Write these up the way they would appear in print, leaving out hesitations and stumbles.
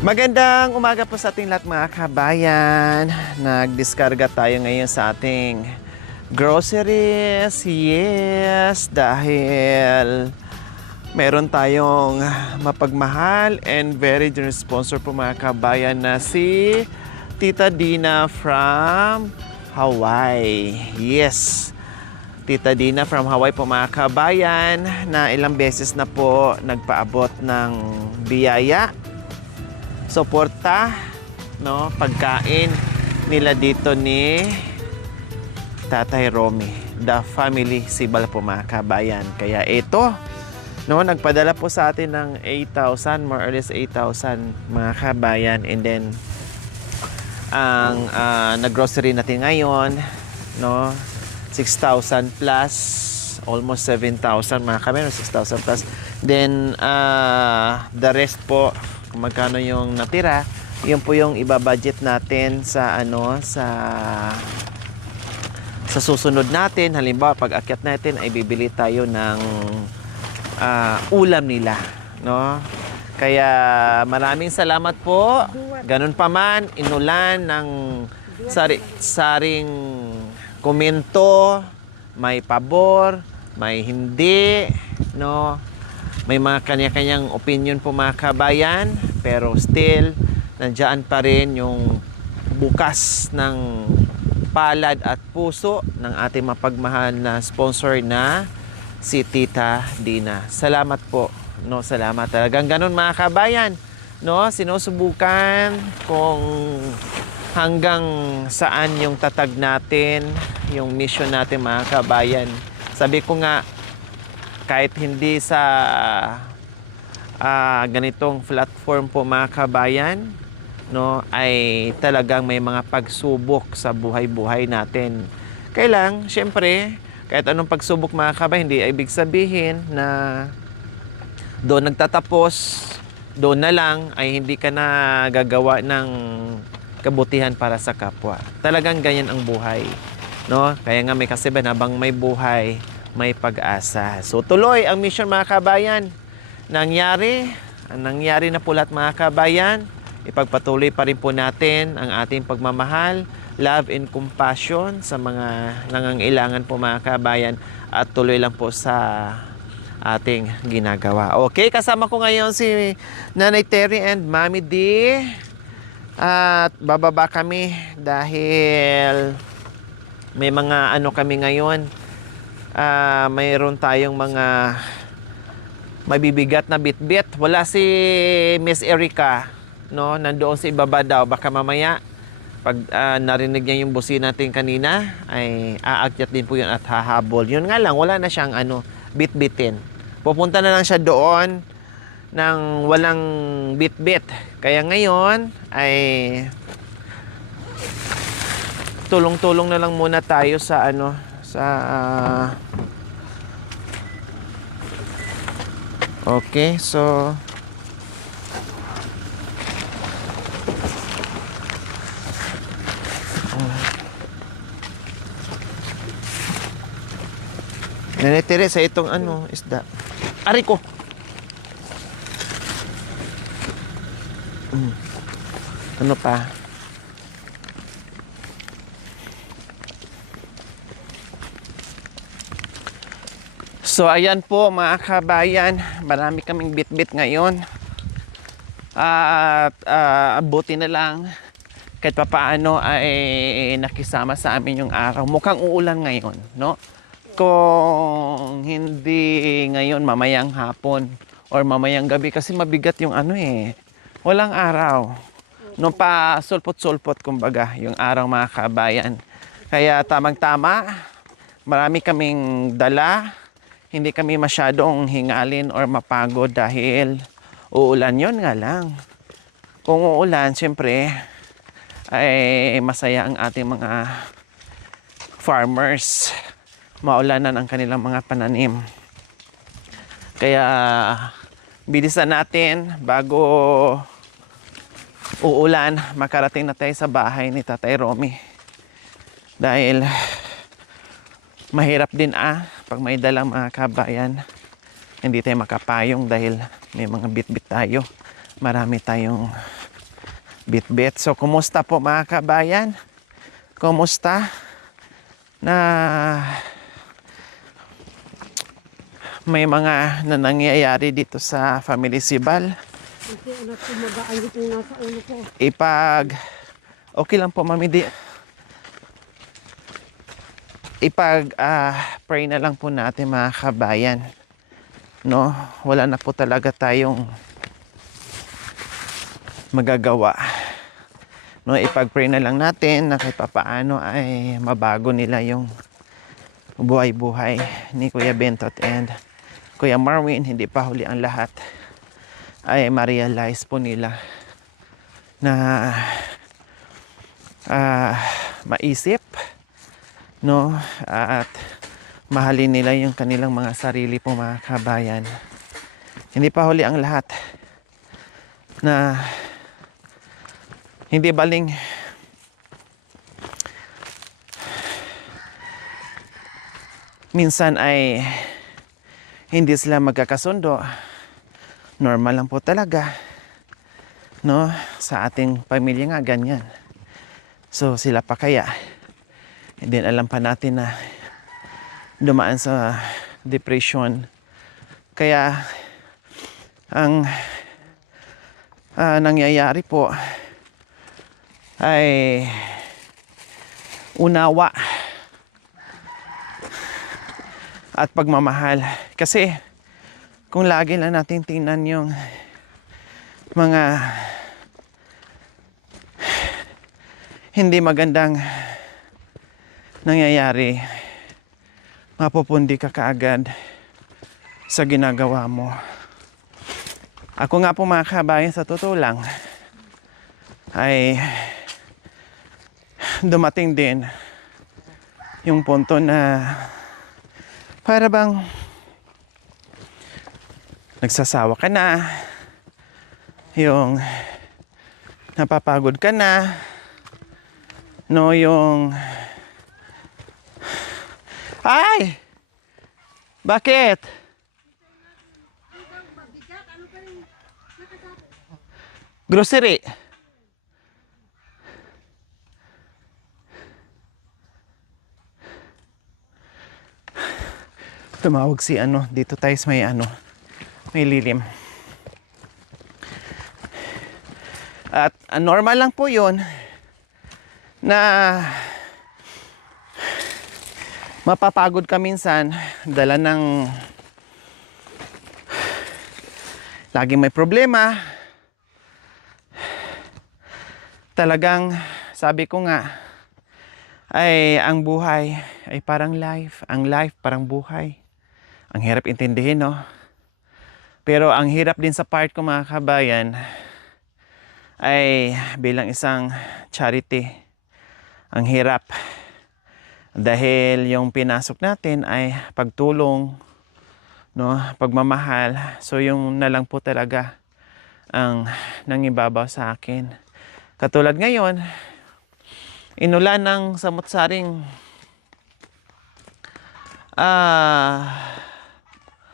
Magandang umaga po sa ating lahat mga kabayan. Nagdiskarga tayo ngayon sa ating groceries. Yes, dahil meron tayong mapagmahal and very generous sponsor po mga kabayan na si Tita Dina from Hawaii. Yes, Tita Dina from Hawaii po mga kabayan na ilang beses na po nagpaabot ng biyaya, suporta, no, pagkain nila dito ni Tatay Romy, the family Sibal po mga kabayan. Kaya ito, no, nagpadala po sa atin ng 8,000, more or less 8,000 mga kabayan. And then, ang nag-grocery natin ngayon, no, 6,000 plus, almost 7,000 mga kabayan, 6,000 plus. Then, the rest po, kung magkano yung natira, yun po yung ibabudget natin sa sa susunod natin. Halimbawa, pag akyat natin ay bibili tayo ng ulam nila, no? Kaya maraming salamat po. Ganun pa man, inulan ng saring komento, may pabor, may hindi, no? May mga kanya-kanyang opinion po mga kabayan, pero still, nandiyan pa rin yung bukas ng palad at puso ng ating mapagmahal na sponsor na si Tita Dina. Salamat po, no? Salamat talagang ganun mga kabayan, no? Sinusubukan kung hanggang saan yung tatag natin, yung mission natin mga kabayan. Sabi ko nga, kahit hindi sa ganitong platform po mga kabayan, no, ay talagang may mga pagsubok sa buhay-buhay natin. Kailang, syempre, kahit anong pagsubok mga kabayan, hindi ibig sabihin na doon nagtatapos, doon na lang ay hindi ka na gagawa ng kabutihan para sa kapwa. Talagang ganyan ang buhay, no? Kaya nga may kasibahan, habang may buhay, may pag-asa. So tuloy ang mission mga kabayan. Nangyari na po lahat mga kabayan. Ipagpatuloy pa rin po natin ang ating pagmamahal, love and compassion sa mga nangangailangan po mga kabayan, at tuloy lang po sa ating ginagawa. Okay, kasama ko ngayon si Nanay Terry and Mami D. At bababa kami dahil may mga kami ngayon. Mayroon tayong mga mabibigat na bitbit. Wala si Miss Erica, no? Nandoon sa ibaba daw. Baka mamaya pag narinig niya yung busina natin kanina, ay aakyat din po yun at hahabol. Yun nga lang, wala na siyang bitbitin. Pupunta na lang siya doon nang walang bitbit. Kaya ngayon ay tulong-tulong na lang muna tayo sa okay, so nanitire sa itong isda. Ari ko. Ano pa? So ayan po mga kabayan, marami kaming bit-bit ngayon. At buti na lang kahit papaano ay nakisama sa amin yung araw. Mukhang uulan ngayon, no? Kung hindi ngayon, mamayang hapon or mamayang gabi kasi mabigat yung ano eh. Walang araw. No, pa sulpot-sulpot kumbaga yung araw mga kabayan. Kaya tamang-tama, marami kaming dala. Hindi kami masyadong hingalin or mapagod dahil uulan, yon nga lang. Kung uulan, siyempre, ay masaya ang ating mga farmers. Maulanan ang kanilang mga pananim. Kaya, bilisan natin bago uulan, makarating na tayo sa bahay ni Tatay Romy. Dahil, mahirap din pag may dalang mga kabayan, hindi tayo makapayong dahil may mga bit-bit tayo. Marami tayong bit-bit. So, kumusta po mga kabayan? Kumusta? Na may mga nangyayari dito sa Family Sibal. Kasi anak ko magaan dito nasa ulo ko. Okay lang po, Mami. Pray na lang po natin mga kabayan. No? Wala na po talaga tayong magagawa. No, ipag-pray na lang natin na kahit papaano ay mabago nila yung buhay-buhay ni Kuya Bentot and Kuya Marwin. Hindi pa huli ang lahat. Ay ma-realize po nila na maisip, no, at mahalin nila yung kanilang mga sarili po mga kabayan. Hindi pa huli ang lahat. Na hindi baling minsan ay hindi sila magkakasundo. Normal lang po talaga, no, sa ating pamilya nga ganyan. So sila pa kaya, hindi alam pa natin na dumaan sa depression. Kaya ang nangyayari po ay unawa at pagmamahal. Kasi kung lagi lang natin tingnan yung mga hindi magandang nangyayari, mapupundi ka kaagad sa ginagawa mo. Ako nga po mga kabayan, sa totoo lang ay dumating din yung punto na para bang nagsasawa ka na, yung napapagod ka na, no, yung ay! Bakit? Grocery. Tumawag si dito tayo sa may lilim. At normal lang po yun na mapapagod ka minsan, dala ng laging may problema. Talagang sabi ko nga ay ang buhay ay parang life. Ang life parang buhay. Ang hirap intindihin, no? Pero ang hirap din sa part ko mga kabayan ay bilang isang charity. Ang hirap dahil yung pinasok natin ay pagtulong, no, pagmamahal. So yung na lang po talaga ang nangibabaw sa akin. Katulad ngayon, inulan ng samot-saring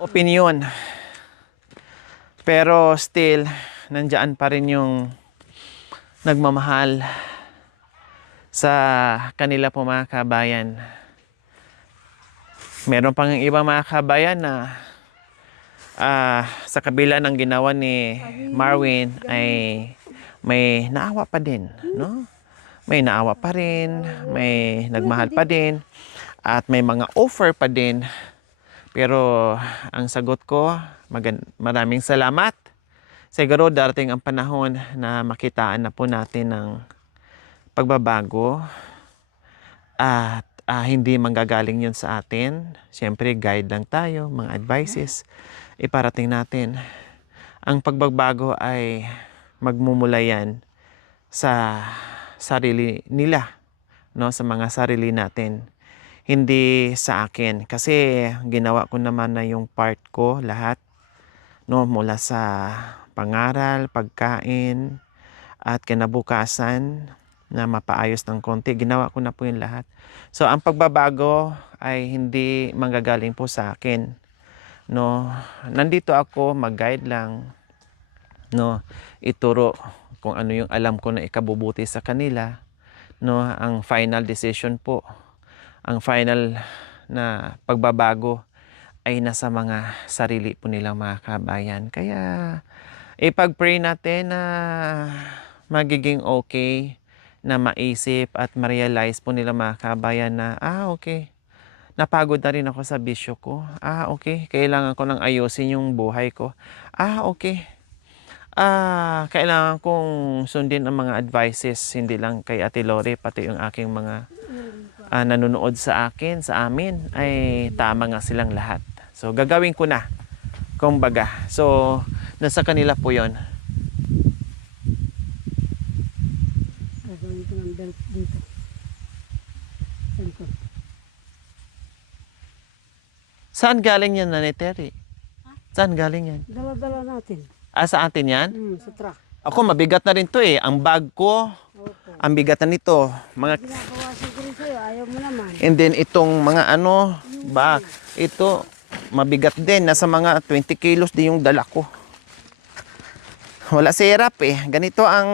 opinion. Pero still, nandiyan pa rin yung nagmamahal sa kanila po mga kabayan. Meron pang ibang mga kabayan na sa kabila ng ginawa ni Marwin ay may naawa pa din, no? May naawa pa rin, may nagmahal pa din, at may mga offer pa din. Pero ang sagot ko, maraming salamat. Siguro darating ang panahon na makitaan na po natin ng pagbabago at hindi manggagaling yun sa atin. Siyempre, guide lang tayo, mga advices, iparating natin. Ang pagbabago ay magmumula yan sa sarili nila, no? Sa mga sarili natin. Hindi sa akin. Kasi ginawa ko naman na yung part ko, lahat. No? Mula sa pangaral, pagkain, at kinabukasan na mapaayos ng konti. Ginawa ko na po yung lahat. So, ang pagbabago ay hindi manggagaling po sa akin. No? Nandito ako, mag-guide lang. No? Ituro kung ano yung alam ko na ikabubuti sa kanila. No? Ang final decision po, ang final na pagbabago ay nasa mga sarili po nilang mga kabayan. Kaya ipag-pray natin na magiging okay, na maisip at ma-realize po nila mga kabayan na okay, napagod na rin ako sa bisyo ko. Okay, kailangan ko nang ayusin yung buhay ko. Okay, kailangan kong sundin ang mga advices, hindi lang kay Ate Lori, pati yung aking mga nanonood sa akin, sa amin, ay tama nga silang lahat. So, gagawin ko na, kumbaga. So, nasa kanila po yon. Gagawin ko ng belt dito. Dito. Saan galing yan, Nanay Terry? Saan galing yan? Dala-dala natin. Sa atin yan? Sa truck. Ako, mabigat na rin to eh. Ang bag ko, Opo. ang bigat na nito. Mga, Ginagawasan ko rin sa'yo, ayaw mo naman. and then itong mga ito, mabigat din. Nasa mga 20 kilos din yung dala ko. Wala sirap eh. Ganito ang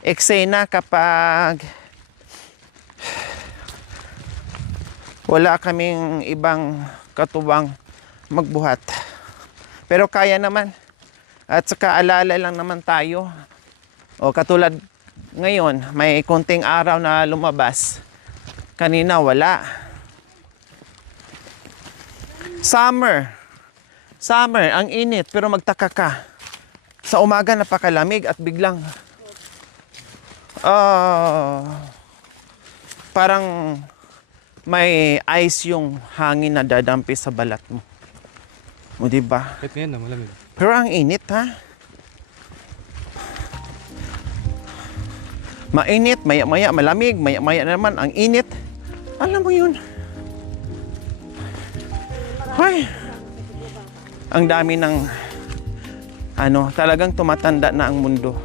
eksena kapag wala kaming ibang katuwang magbuhat. Pero kaya naman. At saka alala lang naman tayo. O katulad ngayon, may konting araw na lumabas. Kanina wala. Summer, ang init, pero magtaka ka. Sa umaga napakalamig at biglang parang may ice yung hangin na dadampi sa balat mo. O diba? Kahit ngayon na malamig. Pero ang init ha. Mainit, maya-maya malamig, maya-maya naman ang init. Alam mo yun. Hoy. Ang dami ng talagang tumatanda na ang mundo.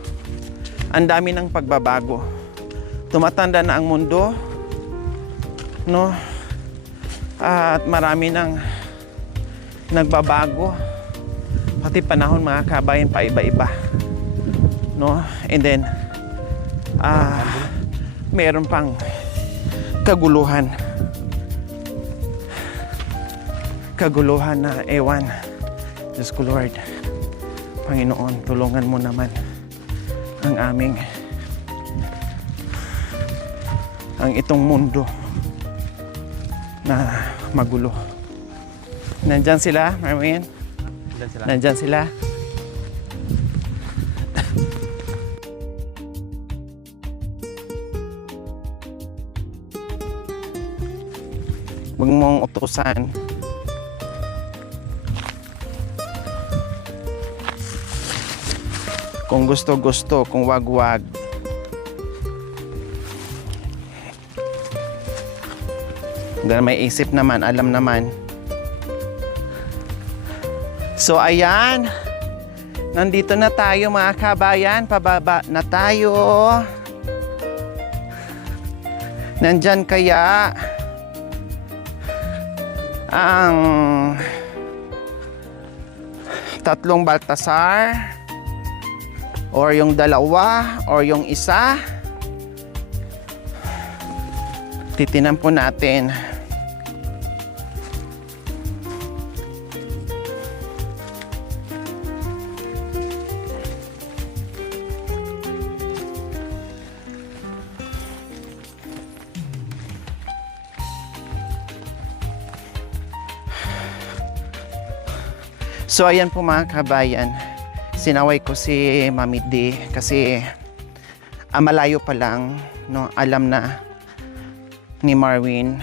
Ang dami ng pagbabago. Tumatanda na ang mundo. No? At marami ng nagbabago. Pati panahon mga kabayan pa iba-iba. No? And then meron pang kaguluhan. Kaguluhan na ewan. Diyos ko Lord. Panginoon, tulungan mo naman ang itong mundo na magulo. Nandyan sila, Marwin? Nandyan sila. Huwag mong utusan. Kung gusto, kung wag-wag. Dahil may isip naman, alam naman. So ayan, nandito na tayo mga kabayan, pababa na tayo. Nandyan kaya ang tatlong Baltasar. or yung dalawa or yung isa. Titinan po natin. So ayan po mga kabayan, sinaway ko si Mami D kasi malayo pa lang, no, alam na ni Marvin.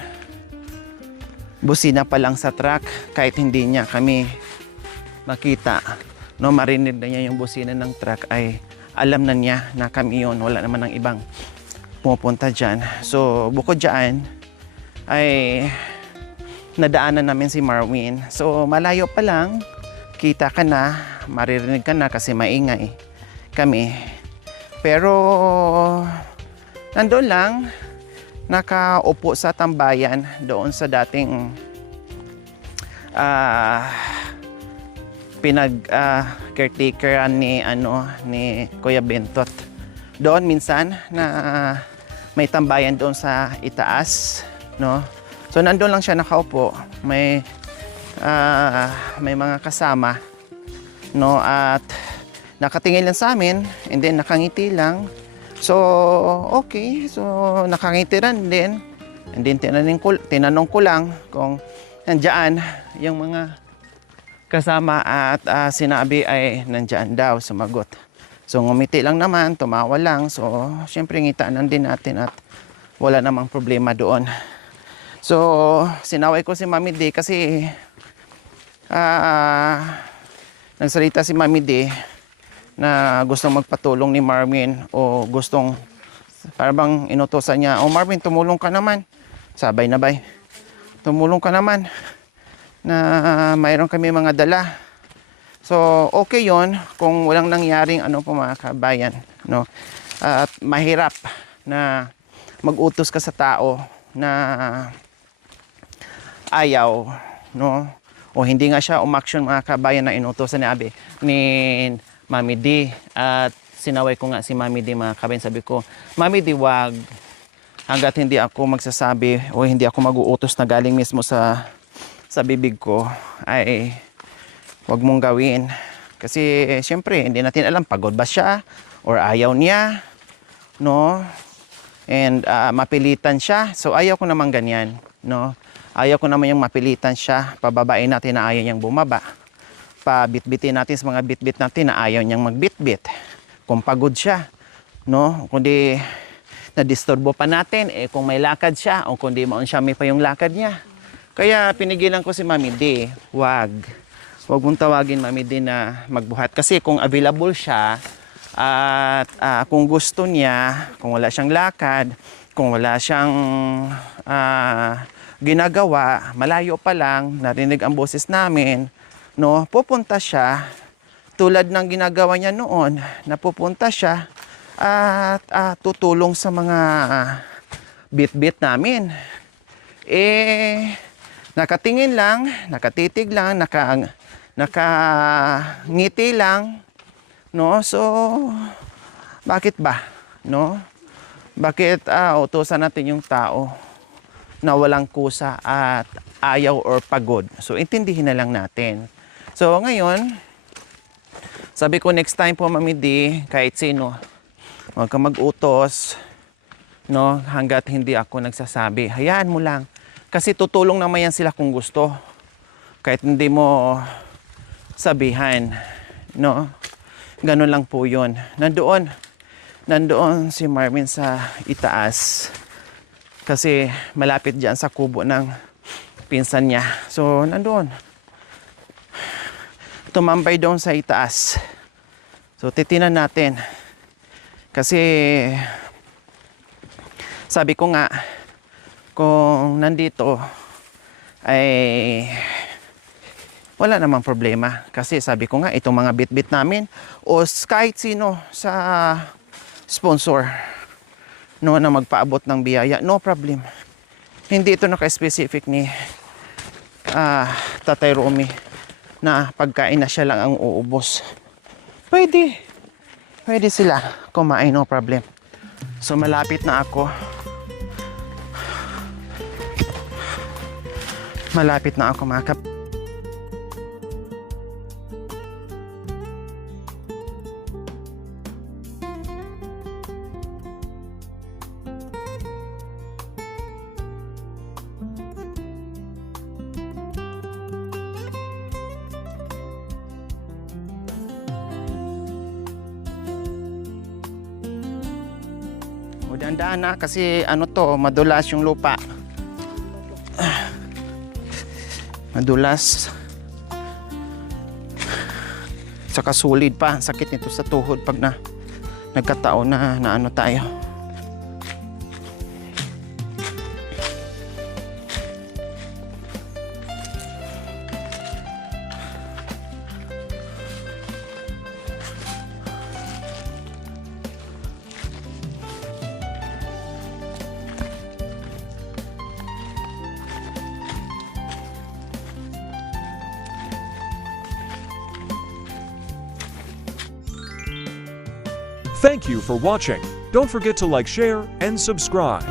Busina pa lang sa truck kahit hindi niya kami makita, no, marinig na niya yung busina ng truck ay alam na niya na kami yun, wala naman ng ibang pumupunta dyan. So bukod dyan ay nadaanan namin si Marvin. So malayo pa lang, kita ka na, maririnig ka na kasi maingay kami. Pero nandoon lang, nakaupo sa tambayan doon sa dating caretakeran ni Kuya Bentot. Doon minsan na may tambayan doon sa itaas, no? So nandoon lang siya nakaupo, may mga kasama, no, at nakatingin lang sa amin and then nakangiti lang. So okay, so nakangiti rin din and then tinanong ko lang kung nandiyan yung mga kasama at sinabi ay nandiyan daw, sumagot. So ngumiti lang naman, tumawa lang. So syempre ngitaan din natin at wala namang problema doon. So sinaway ko si Mami D kasi nagsalita si Mami D na gustong magpatulong ni Marvin o gustong parang inutosan niya, "Oh Marvin, tumulong ka naman." Sabay na bay. Tumulong ka naman na mayroon kami mga dala. So okay 'yon kung walang nangyaring po mga kabayan, no. At mahirap na mag-utos ka sa tao na ayaw, no. O hindi nga siya umaksyon mga kabayan na inutosan ni Mami D. At sinaway ko nga si Mami D mga kabayan. Sabi ko, Mami D, wag. Hanggat hindi ako magsasabi o hindi ako mag-uutos na galing mismo sa bibig ko, ay wag mong gawin. Kasi siyempre, hindi natin alam pagod ba siya or ayaw niya, no? And mapilitan siya. So ayaw ko naman ganyan, no? Ayaw ko naman yung mapilitan siya, pababain natin na ayaw niyang bumaba. Pabitbitin natin sa mga bitbit natin na ayaw niyang magbitbit. Kung pagod siya, no? Kundi na-disturbo pa natin, kung may lakad siya, o kundi maon siya may pa yung lakad niya. Kaya pinigilan ko si Mami D, wag mong tawagin Mami D na magbuhat. Kasi kung available siya, at kung gusto niya, kung wala siyang lakad, kung wala siyang ginagawa, malayo pa lang, narinig ang boses namin, no, pupunta siya tulad ng ginagawa niya noon, na pupunta siya at tutulong sa mga bit-bit namin. Nakatingin lang, nakatitig lang, nakangiti lang, no. So bakit ba, no? Bakit utusan natin yung tao na walang kusa at ayaw or pagod? So intindihin na lang natin. So ngayon, sabi ko next time po Mami D, kahit sino, huwag ka mag-utos, no, hanggat hindi ako nagsasabi. Hayaan mo lang. Kasi tutulong naman yan sila kung gusto. Kahit hindi mo sabihan, no. Ganun lang po yun. Nandoon si Marvin sa itaas. Kasi malapit dyan sa kubo ng pinsan niya. So, nandoon. Tumambay doon sa itaas. So, titinan natin. Kasi, sabi ko nga, kung nandito, ay wala namang problema. Kasi sabi ko nga, itong mga bit-bit namin, o kahit sino sa sponsor, no, na magpaabot ng biyaya, no problem. Hindi ito naka-specific ni Tatay Romy na pagkain na siya lang ang uubos. Pwede. pwede sila kumain, no problem. So malapit na ako. Malapit na ako mga kap. O dandahan na kasi ano to, madulas yung lupa. Madulas. Saka sulid pa. Sakit nito sa tuhod pag nagkataon na ano tayo. Thank you for watching. Don't forget to like, share, and subscribe.